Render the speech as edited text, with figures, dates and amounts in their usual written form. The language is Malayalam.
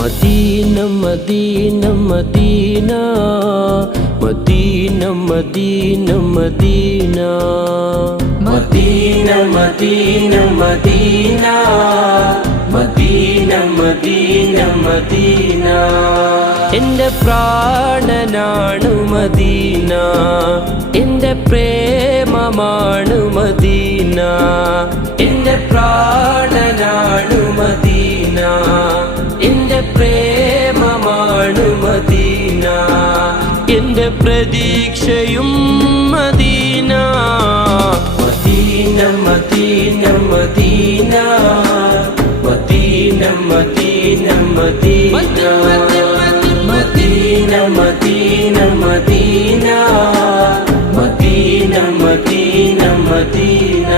Medina Medina Medina Medina Medina Medina Medina Medina Medina Medina Medina Medina എൻ്റെ പ്രാണനാണു മദീന, എൻ്റെ പ്രേമമാണു മദീന, എൻ്റെ പ്രാണനാണു മദീന, എൻ്റെ പ്രേമമാണു മദീന, എൻ്റെ പ്രതീക്ഷയും Medina. Medina Medina Medina Medina Medina Medina Medina Medina Medina Medina Medina Medina.